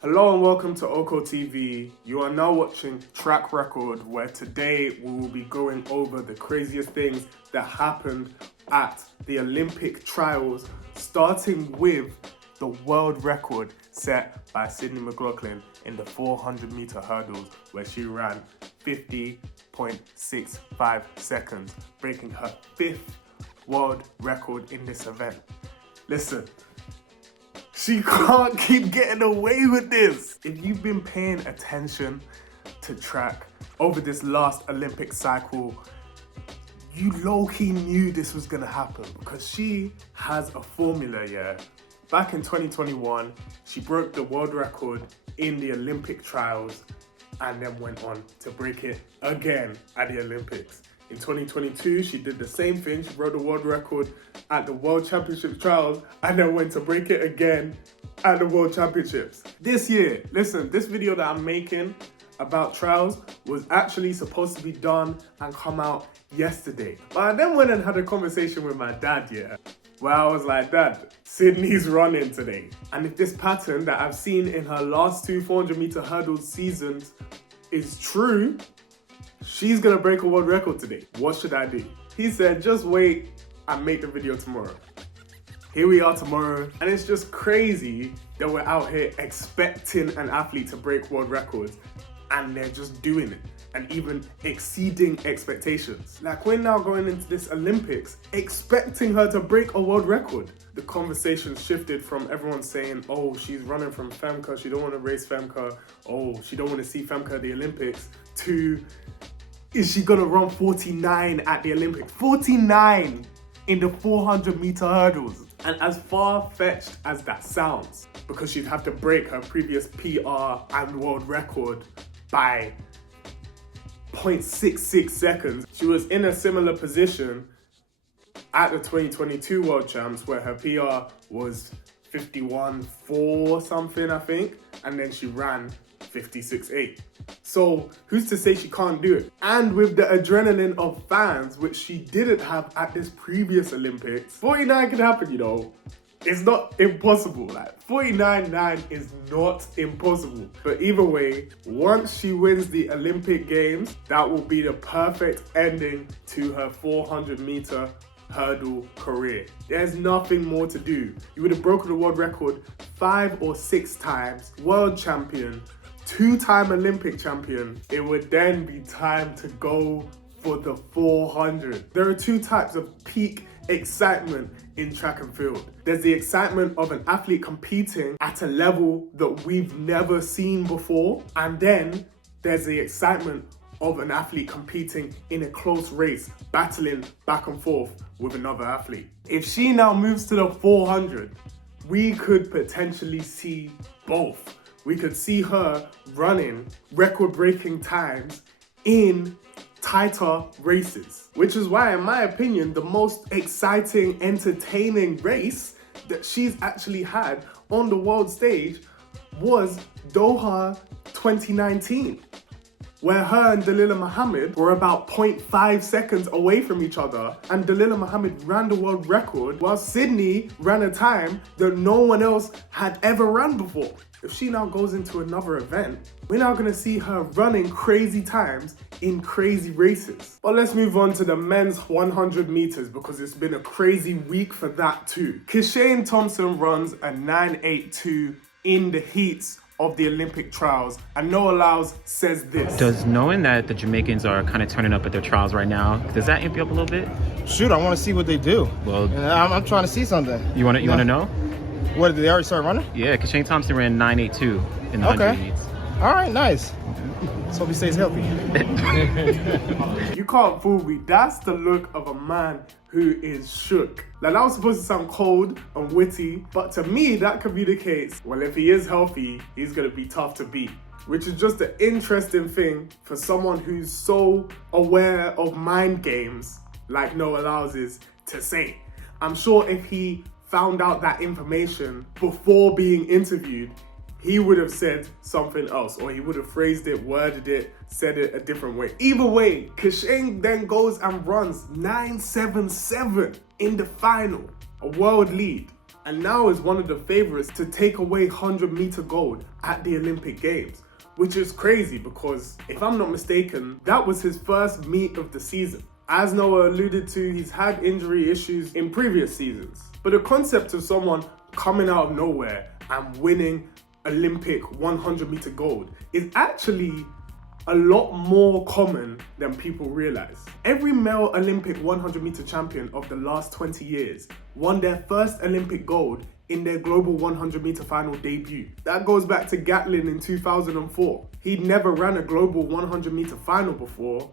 Hello and welcome to OKO TV. You are now watching Track Record, where today we will be going over the craziest things that happened at the Olympic trials, starting with the world record set by Sydney McLaughlin in the 400-meter hurdles, where she ran 50.65 seconds, breaking her 5th world record in this event. Listen, she can't keep getting away with this. If you've been paying attention to track over this last Olympic cycle, you low-key knew this was gonna happen because she has a formula, yeah. Back in 2021, she broke the world record in the Olympic trials and then went on to break it again at the Olympics. In 2022, she did the same thing. She broke the world record at the World Championship trials and then went to break it again at the World Championships. This year, listen, this video that I'm making about trials was actually supposed to be done and come out yesterday. But I then went and had a conversation with my dad, yeah, where I was like, Dad, Sydney's running today. And if this pattern that I've seen in her last two 400-meter hurdles seasons is true, she's gonna break a world record today. What should I do? He said, just wait and make the video tomorrow. Here we are tomorrow, and it's just crazy that we're out here expecting an athlete to break world records, and they're just doing it, and even exceeding expectations. Like, we're now going into this Olympics expecting her to break a world record. The conversation shifted from everyone saying, oh, she's running from Femke, she don't want to race Femke, oh, she don't want to see Femke at the Olympics, to, is she gonna run 49 at the Olympics? 49 in the 400-meter hurdles. And as far-fetched as that sounds, because she'd have to break her previous PR and world record by 0.66 seconds. She was in a similar position at the 2022 World Champs, where her PR was 51.4 something, I think, and then she ran 56.8. So who's to say she can't do it? And with the adrenaline of fans, which she didn't have at this previous Olympics, 49 can happen, you know. It's not impossible. Like, 49.9 is not impossible. But either way, once she wins the Olympic Games, that will be the perfect ending to her 400-meter hurdle career. There's nothing more to do. You would have broken the world record 5 or 6 times, world champion, 2-time Olympic champion. It would then be time to go for the 400. There are 2 types of peak excitement in track and field. There's the excitement of an athlete competing at a level that we've never seen before, and then there's the excitement of an athlete competing in a close race, battling back and forth with another athlete. If she now moves to the 400, we could potentially see both. We could see her running record-breaking times in tighter races, which is why, in my opinion, the most exciting, entertaining race that she's actually had on the world stage was Doha 2019, where her and Dalilah Muhammad were about 0.5 seconds away from each other, and Dalilah Muhammad ran the world record while Sydney ran a time that no one else had ever run before. If she now goes into another event, we're now gonna see her running crazy times in crazy races. But let's move on to the men's 100 meters, because it's been a crazy week for that too. Kishane Thompson runs a 9.82 in the heats of the Olympic trials, and Noah Lyles says this. Does knowing that the Jamaicans are kind of turning up at their trials right now, does that amp you up a little bit? Shoot, I want to see what they do. Well, I'm trying to see something. You want to know? What, did they already start running? Yeah, Kishane Thompson ran 9.82 in the 100 meets. All right, nice. Let's hope he stays healthy. You can't fool me. That's the look of a man who is shook. Like, that was supposed to sound cold and witty, but to me, that communicates, well, if he is healthy, he's gonna be tough to beat. Which is just an interesting thing for someone who's so aware of mind games, like Noah Lyles is, to say. I'm sure if he found out that information before being interviewed, he would have said something else, or he would have phrased it, worded it, said it a different way. Either way, Kishane then goes and runs 9.77 in the final, a world lead. and now is one of the favorites to take away 100-meter gold at the Olympic Games, which is crazy because, if I'm not mistaken, that was his first meet of the season. As Noah alluded to, he's had injury issues in previous seasons. But the concept of someone coming out of nowhere and winning Olympic 100-meter gold is actually a lot more common than people realize. Every male Olympic 100-meter champion of the last 20 years won their first Olympic gold in their global 100-meter final debut. That goes back to Gatlin in 2004. He'd never ran a global 100-meter final before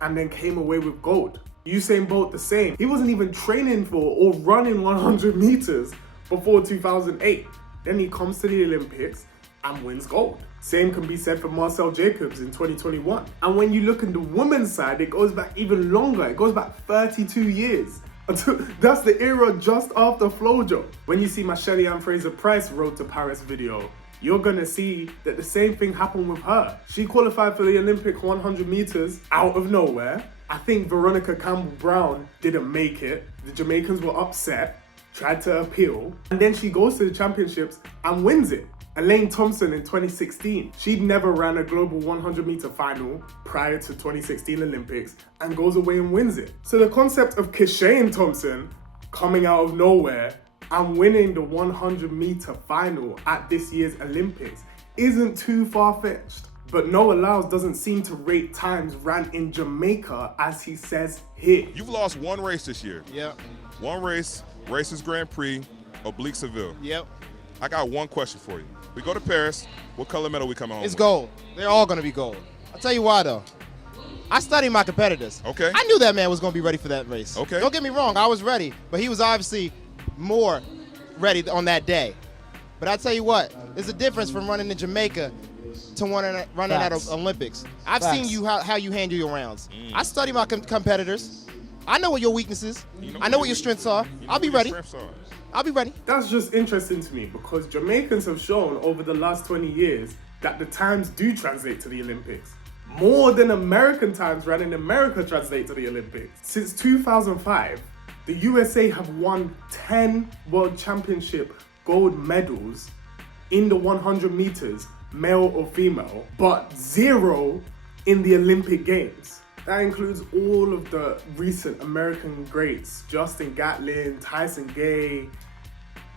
and then came away with gold. Usain Bolt the same. He wasn't even training for or running 100 meters before 2008. Then he comes to the Olympics and wins gold. Same can be said for Marcel Jacobs in 2021. And when you look at the women's side, it goes back even longer. It goes back 32 years. That's the era just after FloJo. When you see my Shelly-Ann Fraser-Pryce Road to Paris video, you're gonna see that the same thing happened with her. She qualified for the Olympic 100 meters out of nowhere. I think Veronica Campbell-Brown didn't make it. The Jamaicans were upset, tried to appeal, and then she goes to the championships and wins it. Elaine Thompson in 2016, she'd never ran a global 100-meter final prior to 2016 Olympics and goes away and wins it. So the concept of Kishane Thompson coming out of nowhere and winning the 100-meter final at this year's Olympics isn't too far-fetched. But Noah Lyles doesn't seem to rate times ran in Jamaica as he says here. You've lost one race this year. Yep. One race, Racers Grand Prix, Oblique Seville. Yep. I got one question for you. We go to Paris, what color medal we coming home It's with? gold. They're all going to be gold. I'll tell you why, though. I studied my competitors. Okay. I knew that man was going to be ready for that race. Okay. Don't get me wrong, I was ready, but he was obviously more ready on that day. But I'll tell you what, there's a difference from running in Jamaica to running at Olympics. I've seen you how you handle your rounds. I study my competitors. I know what your weaknesses. I know what your strengths are. I'll be ready. I'll be ready. That's just interesting to me because Jamaicans have shown over the last 20 years that the times do translate to the Olympics. More than American times ran in America translate to the Olympics. Since 2005, the USA have won 10 World Championship gold medals in the 100 meters, male or female, but 0 in the Olympic Games. That includes all of the recent American greats, Justin Gatlin, Tyson Gay,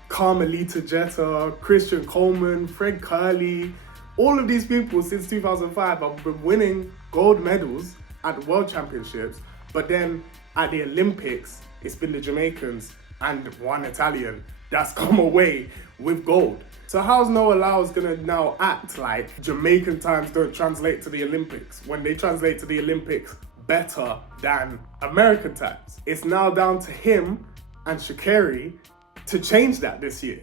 Carmelita Jeter, Christian Coleman, Fred Curley. All of these people since 2005 have been winning gold medals at the World Championships, but then at the Olympics, it's been the Jamaicans and one Italian that's come away with gold. So how's Noah Lyles gonna now act like Jamaican times don't translate to the Olympics when they translate to the Olympics better than American times? It's now down to him and Sha'carri to change that this year,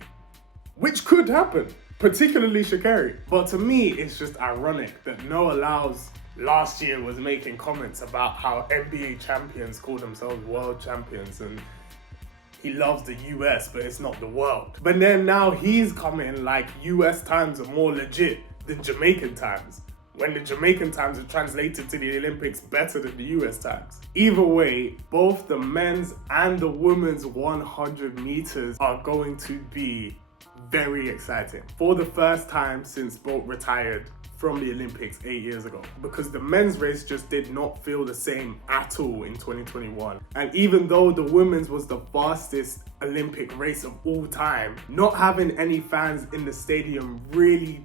which could happen, particularly Sha'carri. But to me, it's just ironic that Noah Lyles last year was making comments about how NBA champions call themselves world champions and he loves the US, but it's not the world. But then now he's coming like US times are more legit than Jamaican times, when the Jamaican times are translated to the Olympics better than the US times. Either way, both the men's and the women's 100 meters are going to be very exciting. For the first time since Bolt retired from the Olympics 8 years ago, because the men's race just did not feel the same at all in 2021. And even though the women's was the fastest Olympic race of all time, not having any fans in the stadium really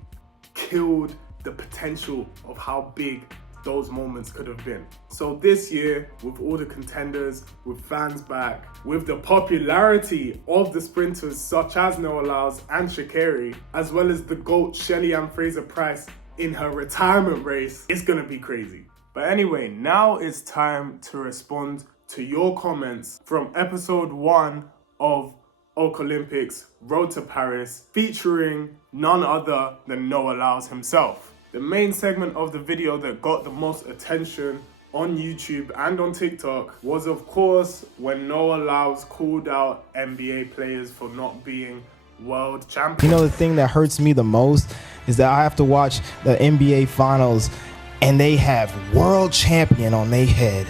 killed the potential of how big those moments could have been. So this year, with all the contenders, with fans back, with the popularity of the sprinters such as Noah Lyles and Sha'carri, as well as the GOAT Shelly-Ann Fraser-Pryce in her retirement race, it's gonna be crazy. But anyway, now it's time to respond to your comments from episode 1 of OKOLYMPICS Road to Paris, featuring none other than Noah Lyles himself. The main segment of the video that got the most attention on YouTube and on TikTok was, of course, when Noah Lyles called out NBA players for not being world champions. You know, the thing that hurts me the most is that I have to watch the NBA finals and they have world champion on their head.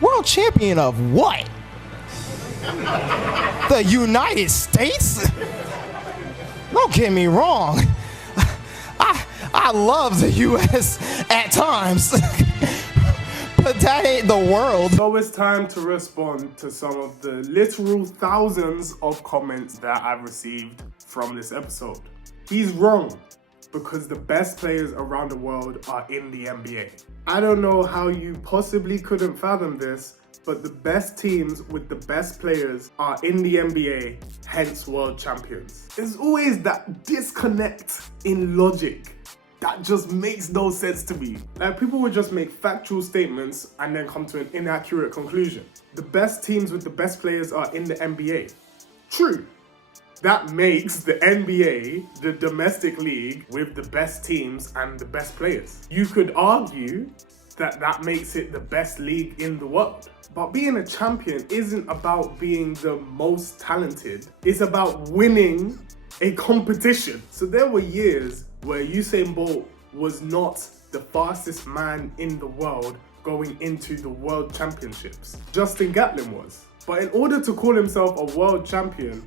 World champion of what? The United States? Don't get me wrong. I love the U.S. at times. But that ain't the world. So it's time to respond to some of the literal thousands of comments that I've received from this episode. He's wrong, because the best players around the world are in the NBA. I don't know how you possibly couldn't fathom this, but the best teams with the best players are in the NBA, hence world champions. There's always that disconnect in logic that just makes no sense to me. Like, people would just make factual statements and then come to an inaccurate conclusion. The best teams with the best players are in the NBA. True. That makes the NBA the domestic league with the best teams and the best players. You could argue that that makes it the best league in the world. But being a champion isn't about being the most talented. It's about winning a competition. So there were years where Usain Bolt was not the fastest man in the world going into the world championships. Justin Gatlin was. But in order to call himself a world champion,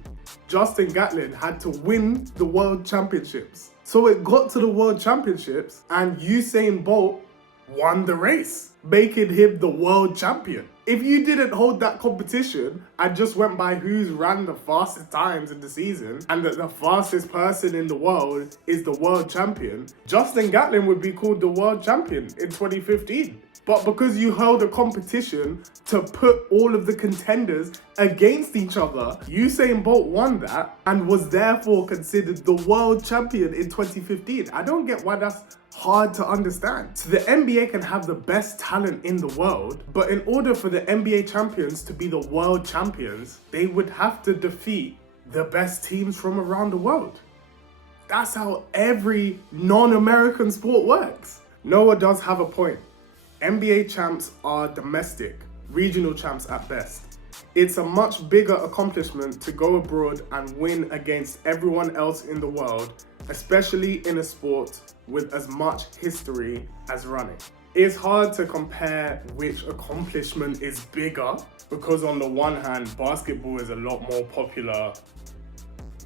Justin Gatlin had to win the world championships. So it got to the world championships and Usain Bolt won the race, making him the world champion. If you didn't hold that competition and just went by who's ran the fastest times in the season and that the fastest person in the world is the world champion, Justin Gatlin would be called the world champion in 2015. But because you held a competition to put all of the contenders against each other, Usain Bolt won that and was therefore considered the world champion in 2015. I don't get why that's hard to understand. So the NBA can have the best talent in the world, but in order for the NBA champions to be the world champions, they would have to defeat the best teams from around the world. That's how every non-American sport works. Noah does have a point. NBA champs are domestic, regional champs at best. It's a much bigger accomplishment to go abroad and win against everyone else in the world, especially in a sport with as much history as running. It's hard to compare which accomplishment is bigger, because on the one hand, basketball is a lot more popular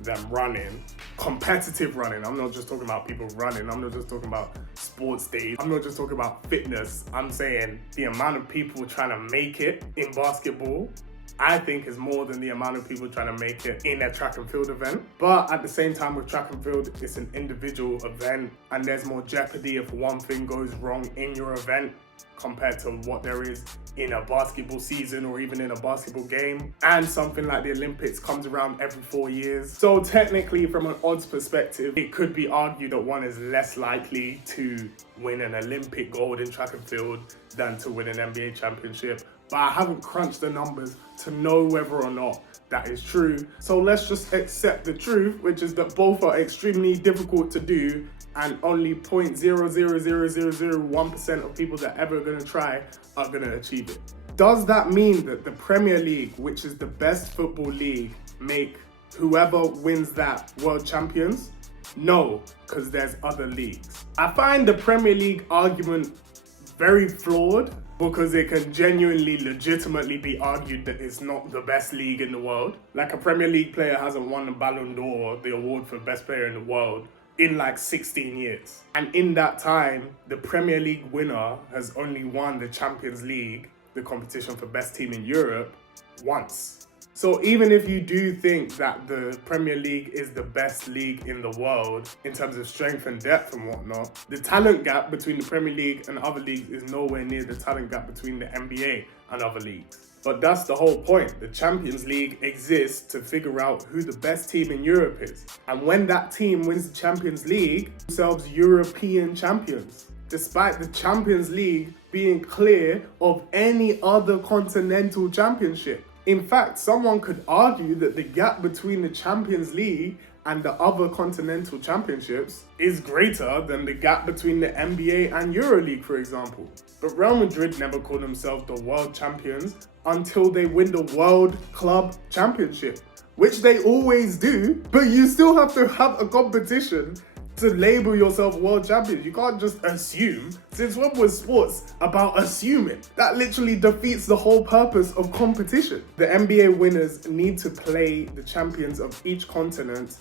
than running. Competitive running. I'm not just talking about people running. I'm not just talking about sports days. I'm not just talking about fitness. I'm saying the amount of people trying to make it in basketball, I think, is more than the amount of people trying to make it in a track and field event. But at the same time, with track and field, it's an individual event and there's more jeopardy if one thing goes wrong in your event compared to what there is in a basketball season or even in a basketball game. And something like the Olympics comes around every 4 years. So technically, from an odds perspective, it could be argued that one is less likely to win an Olympic gold in track and field than to win an NBA championship. But I haven't crunched the numbers to know whether or not that is true. So let's just accept the truth, which is that both are extremely difficult to do and only 0.00001% of people that ever gonna try are gonna achieve it. Does that mean that the Premier League, which is the best football league, make whoever wins that world champions? No, because there's other leagues. I find the Premier League argument very flawed, because it can genuinely, legitimately be argued that it's not the best league in the world. Like, a Premier League player hasn't won the Ballon d'Or, the award for best player in the world, in like 16 years. And in that time, the Premier League winner has only won the Champions League, the competition for best team in Europe, once. So even if you do think that the Premier League is the best league in the world in terms of strength and depth and whatnot, the talent gap between the Premier League and other leagues is nowhere near the talent gap between the NBA and other leagues. But that's the whole point. The Champions League exists to figure out who the best team in Europe is. And when that team wins the Champions League, themselves European champions, despite the Champions League being clear of any other continental championship. In fact, someone could argue that the gap between the Champions League and the other continental championships is greater than the gap between the NBA and EuroLeague, for example. But Real Madrid never called themselves the world champions until they win the World Club Championship, which they always do, but you still have to have a competition to label yourself world champions. You can't just assume. Since when was sports about assuming? That literally defeats the whole purpose of competition. The NBA winners need to play the champions of each continent,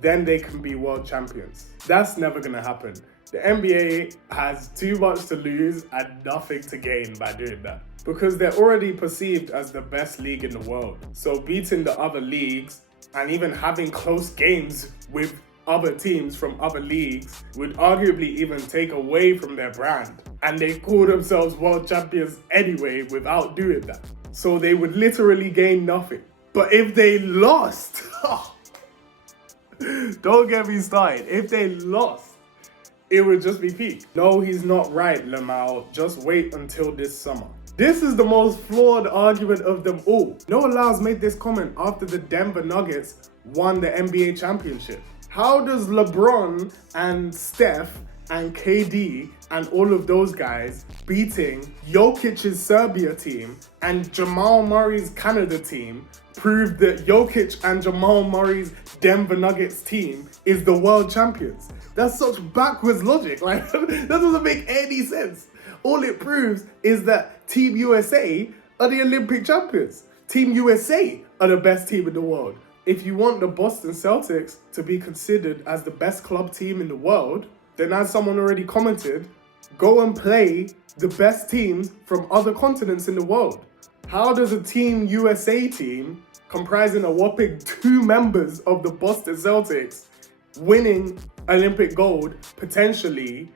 then they can be world champions. That's never gonna happen. The NBA has too much to lose and nothing to gain by doing that, because they're already perceived as the best league in the world. So beating the other leagues and even having close games with other teams from other leagues would arguably even take away from their brand. And they call themselves world champions anyway without doing that. So they would literally gain nothing. But if they lost, don't get me started. If they lost, it would just be peak. No, he's not right, Lamau. Just wait until this summer. This is the most flawed argument of them all. Noah Lyles made this comment after the Denver Nuggets won the NBA championship. How does LeBron and Steph and KD and all of those guys beating Jokic's Serbia team and Jamal Murray's Canada team prove that Jokic and Jamal Murray's Denver Nuggets team is the world champions? That's such backwards logic. Like, that doesn't make any sense. All it proves is that Team USA are the Olympic champions. Team USA are the best team in the world. If you want the Boston Celtics to be considered as the best club team in the world, then as someone already commented, go and play the best teams from other continents in the world. How does a Team USA team comprising a whopping 2 members of the Boston Celtics winning Olympic gold potentially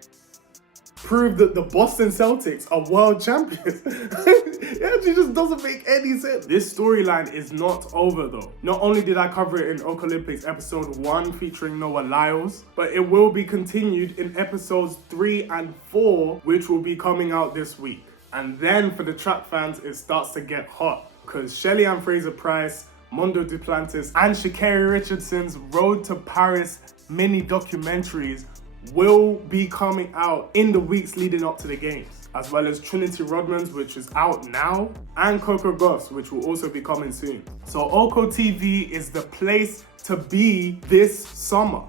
prove that the Boston Celtics are world champions? It actually just doesn't make any sense. This storyline is not over though. Not only did I cover it in OKOLYMPICS episode 1 featuring Noah Lyles, but it will be continued in episodes 3 and 4, which will be coming out this week. And then for the track fans, it starts to get hot, because Shelly-Ann Fraser-Pryce, Mondo Duplantis, and Sha'carri Richardson's Road to Paris mini documentaries will be coming out in the weeks leading up to the games, as well as Trinity Rodman's, which is out now, and Coco Gauff's, which will also be coming soon. So OKO TV is the place to be this summer.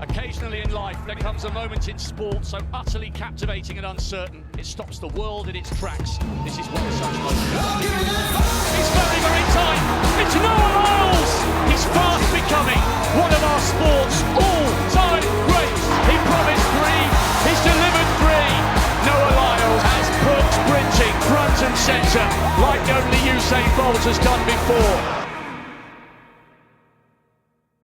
Occasionally in life, there comes a moment in sport so utterly captivating and uncertain, it stops the world in its tracks. This is one such moment. It's very, very tight. It's Noah Lyles. He's fast becoming one of our sport's all-time greats. He promised 3. He's delivered 3. Noah Lyles has put sprinting front and centre like only Usain Bolt has done before.